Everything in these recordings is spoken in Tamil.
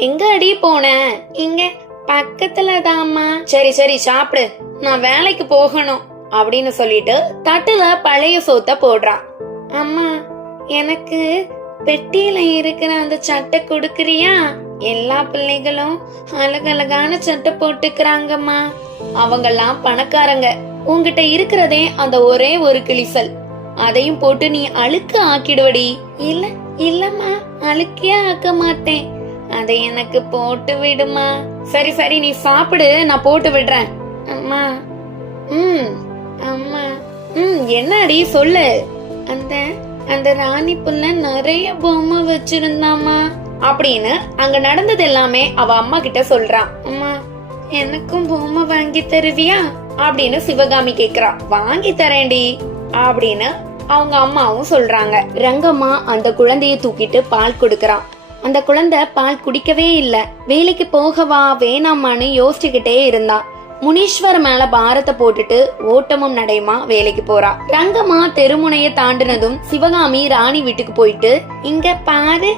எங்க அடி போன? இங்க பக்கத்துல தாம்மா. சரி சரி சாப்பிடு, நான் வேலைக்கு போகணும் அப்படின்னு சொல்லிட்டு தட்டுல பழைய சோத்த போடுறான். அம்மா, எனக்கு பெட்டியில இருக்கிற அந்த சட்டை கொடுக்கறியா? எல்லா பிள்ளைகளும் அழகழகான சட்டை போட்டுக்கிறாங்கம்மா. அவங்கெல்லாம் பணக்காரங்க. உங்ககிட்ட இருக்கிறதே அந்த ஒரே ஒரு கிழிசல், அதையும் போட்டு நீ அழுக்க ஆக்கிடுவடி. இல்ல இல்லம்மா, அழுக்கே ஆக்க மாட்டேன், அதை எனக்கு போட்டு விடுமா. சரி சரி, நீ சாப்பிடு, நான் போட்டு விடுறேன். அம்மா. அம்மா. என்னடி சொல்லு. அந்த அந்த ராணி புள்ள நிறைய பொம்மை வச்சிருந்தாமா அப்படின்னு அங்க நடந்தது எல்லாமே அவ அம்மா கிட்ட சொல்றான். அம்மா, எனக்கும் பொம்மை வாங்கி தருவியா அப்படின்னு சிவகாமி கேக்குறா. வாங்கி தரேன்டி அப்படின்னு அவங்க அம்மாவும் சொல்றாங்க. ரங்கம்மா அந்த குழந்தைய தூக்கிட்டு பால் கொடுக்கறான். அந்த குழந்தை பால் குடிக்கவே இல்ல. வேலைக்கு போகவா வேணாமான்னு யோசிச்சுக்கிட்டே இருந்தான். முனீஸ்வர் மேல பாரத்தை போட்டுட்டு ஓட்டமும் நடையுமா வேலைக்கு போறா. ரங்கம்மா தெருமுனைய தாண்டினதும் சிவகாமி ராணி வீட்டுக்கு போயிட்டு, இங்க பாரு,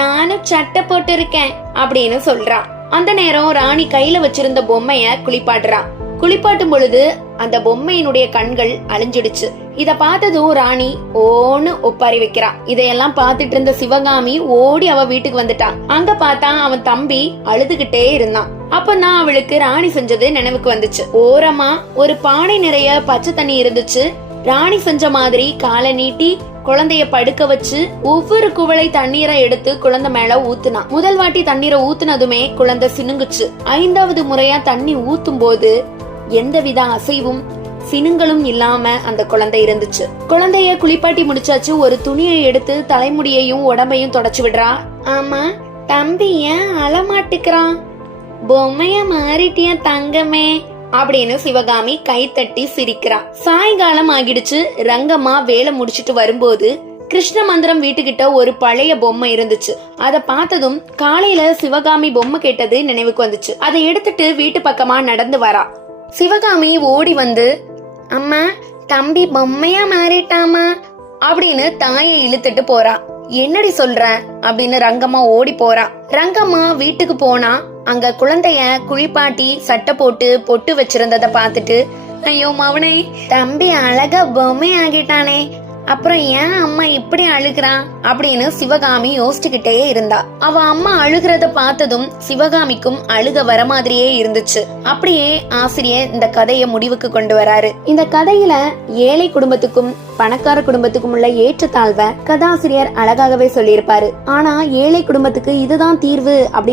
நானும் சட்டை போட்டு இருக்கேன் அப்படின்னு சொல்றா. அந்த நேரம் ராணி கையில வச்சிருந்த பொம்மைய குளிப்பாட்டுறான். குளிப்பாட்டும் பொழுது அந்த பொம்மையினுடைய கண்கள் அழிஞ்சிடுச்சு. இத பார்த்ததும் ராணி ஓன்னு ஒப்பாரி வைக்கிறா. இதையெல்லாம் பார்த்துட்டு இருந்த சிவகாமி ஓடி அவ வீட்டுக்கு வந்துட்டான். அங்க பார்த்தா அவன் தம்பி அழுதுகிட்டே இருந்தான். அப்பதான் அவளுக்கு ராணி செஞ்சது நினைவுக்கு வந்துச்சு. ஓரமா ஒரு பானை நிறைய பச்சை தண்ணி இருந்துச்சு. ராணி செஞ்ச மாதிரி காலை நீட்டி குழந்தைய படுக்க வச்சு ஒவ்வொரு குவளை தண்ணீரை எடுத்து குழந்தை மேல ஊத்துனா. முதல் வாட்டி தண்ணீரை ஊத்துனதுமே குழந்தை சினுங்குச்சு. 5வது முறையா தண்ணி ஊத்தும் போது எந்தவித அசைவும் சினுங்களும் இல்லாம அந்த குழந்தை இருந்துச்சு. குழந்தைய குளிப்பாட்டி முடிச்சாச்சு. ஒரு துணியை எடுத்து தலைமுடியையும் உடம்பையும் தொடச்சு விடுறா. ஆமா, தம்பி ஏன் அழமாட்டுக்கிறான்? பொம்மைய மாறிட்டிய தங்கமே அப்படின்னு சிவகாமி கைத்தட்டி சிரிக்கிறான். சாயங்காலம் ஆகிடுச்சு. ரங்கம்மா வேலை முடிச்சிட்டு வரும்போது கிருஷ்ண மந்திரம் வீட்டுக்கிட்ட ஒரு பழைய பொம்மை இருந்துச்சு. அத பார்த்ததும் காலையில சிவகாமி பொம்மை கேட்டது நினைவுக்கு வந்துச்சு. அதை எடுத்துட்டு வீட்டு பக்கமா நடந்து வரா. சிவகாமி ஓடி வந்து, அம்மா, தம்பி பொம்மையா மாறிட்டாமா அப்படின்னு தாயை இழுத்துட்டு போறா. என்னடி சொல்ற அப்படின்னு ரங்கம்மா ஓடி போறா. ரங்கம்மா வீட்டுக்கு போனா அங்க குழந்தைய குளிப்பாட்டி சட்டை போட்டு பொட்டு வச்சிருந்தத பாத்துட்டு, ஐயோ மவனே, தம்பி அழகா பொம்மை ஆகிட்டானே, அப்புறம் ஏன் அம்மா இப்படி அழுகுறான் அப்படின்னு சிவகாமி யோசிச்சுக்கிட்டே இருந்தா. அவ அம்மா அழுகிறத பார்த்ததும் சிவகாமிக்கும் அழுக வர மாதிரியே இருந்துச்சு. அப்படியே ஆசிரியர் இந்த கதையை முடிவுக்கு கொண்டு வராரு. இந்த கதையில ஏழை குடும்பத்துக்கும் பணக்கார குடும்பத்துக்கும் உள்ள ஏற்றத்தாழ்வை கதாசிரியர் அழகாகவே சொல்லியிருப்பாரு. ஆனா ஏழை குடும்பத்துக்கு இதுதான் தீர்வு அப்படின்னு